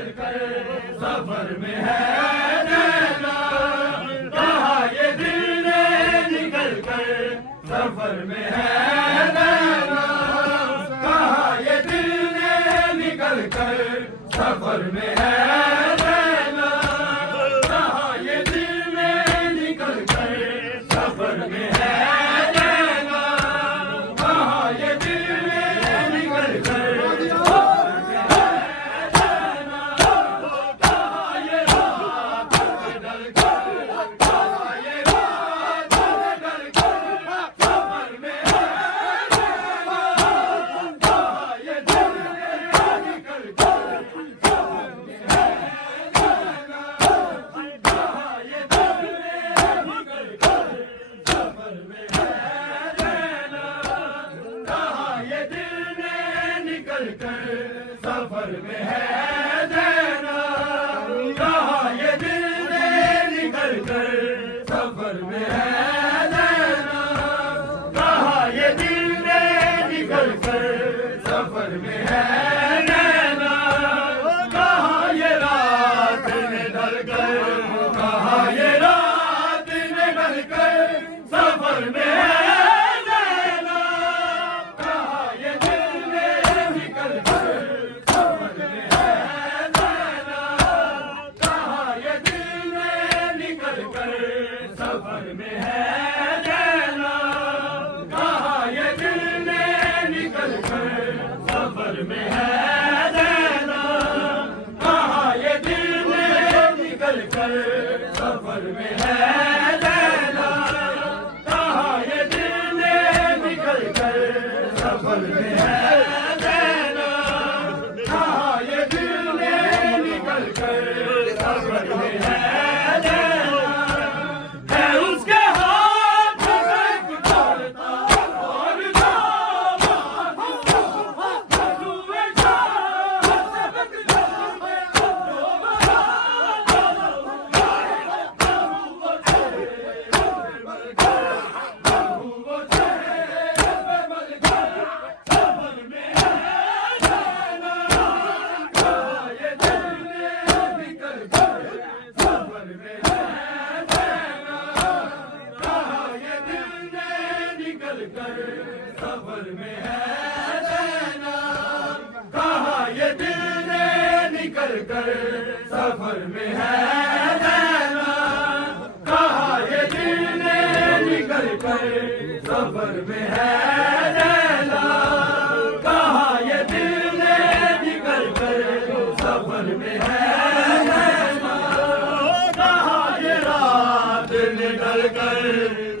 निकल कर सफर में है नैना, कहा ये दिल ने निकल कर सफर में है नैना, कहा ये दिल ने निकल कर सफर में है नैना, कहा ये दिल ने निकल कर सफर में है नैना, कहा ये दिल ने निकल कर सफर में है नैना, कहा ये दिल ने निकल कर सफर में है नैना, कहा ये दिल ने निकल कर सफर में है नैना, कहा ये रात ने ढल कर, कहा ये रात ने ढल कर सफर में है नैना, कहा ये दिल ने निकल कर सफर में है नैना, कहा ये दिल ने निकल कर सफर में है नैना, कहा ये दिल ने निकल कर सफर में है नैना, कहा ये दिल ने निकल कर सफर में है नैना, कहा ये दिल ने निकल कर सफर में है नैना, कहा ये दिल ने निकल कर सफर में है नैना, है उसके हाथ में एक दौलता और सफर में है नैना, कहा ये दिल ने निकल कर सफर में है नैना, कहा ये दिल ने निकल कर सफर में है नैना, कहा ये दिल ने निकल कर सफर में है नैना, कहा ये रात निकल कर,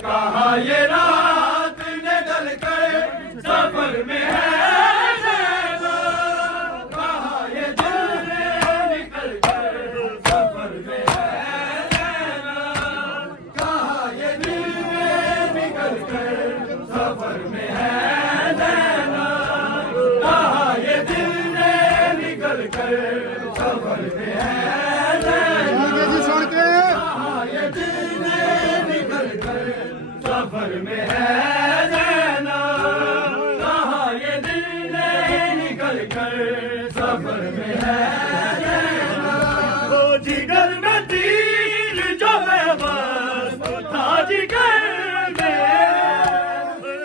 कहा ये रात निकल कर सफर में है नैना, कहा ये दिल ने निकल कर सफर में है नैना, कहा ये दिल ने निकल कर सफर में है नैना, कहा ये दिल ने निकल कर सफर में है नैना, कहा ये दिल ने निकल कर सफर में है नैना, कहा ये दिल ने निकल कर सफर में है नैना, ओ जिगर में तीर जो बेबस था जिगर में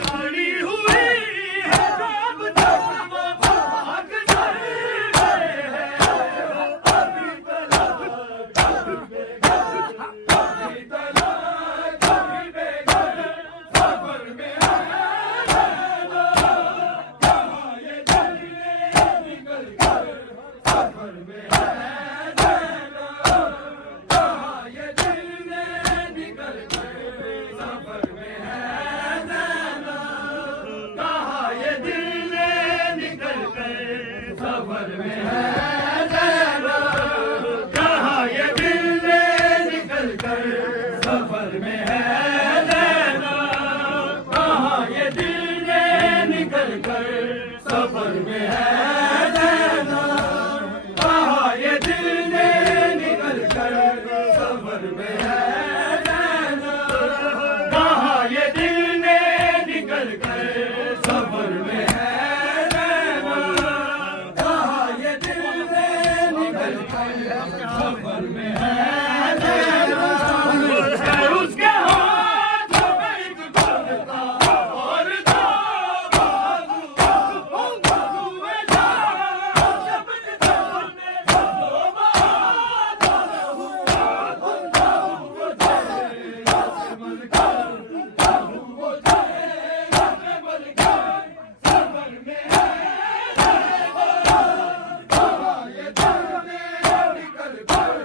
खड़ी हुई है कब तक वो भाग कर गए हैं, अभी तलक कभी बेघर, अभी तलक कभी बेघर सफर में है नैना, कहा ये दिल ने निकल कर सफर में है नैना, कहा ये दिल ने निकल कर सफर में है नैना, कहा ये दिल ने निकल कर सफर में है नैना, कहा ये दिल ने निकल कर सफर में है नैना, कहा ये दिल ने निकल कर सफर में है नैना, कहा सफर में है नैना, है उसके हाथों में एक कुर्ता और दो बाजू, बाजुए जान जब निकलने दो बाधा हुआ, वो जाए आसमान का, वो जाए आसमान का, सफर में है नैना, कहाँ ये जाने निकल कर,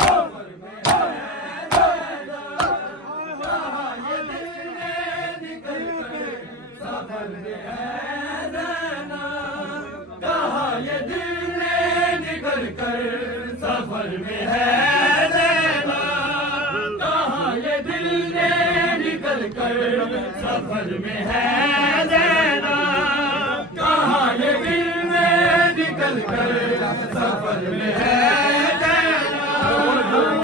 सफर में है नैना, कहाँ ये दिल निकल कर, सफर में है नैना, कहाँ ये दिल निकल कर, सफर में है नैना, कहाँ ये दिल निकल कर, सफर में है नैना, कहाँ ये दिल निकल कर, सफर में है नैना,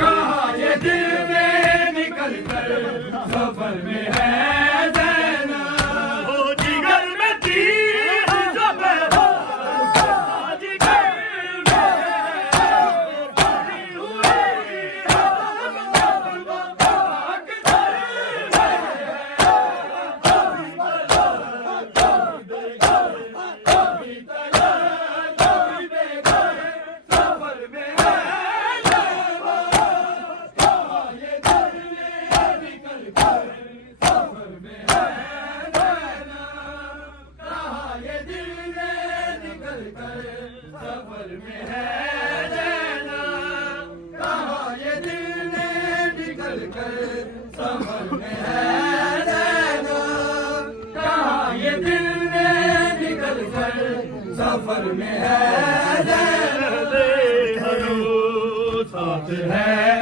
कहाँ ये दिल निकल कर, सफर में है नैना, ओ जिगर में तीर जब जिगर में बनी हुई आग सफर में है नैना, कहाँ ये दिल निकल कर, सफर में है नैना, कहाँ ये दिल निकल कर, सफर में है नैना, कहाँ ये दिल निकल कर, सफर में है नैना, कहाँ ये दिल निकल कर, सफर में है नैना, साथ है।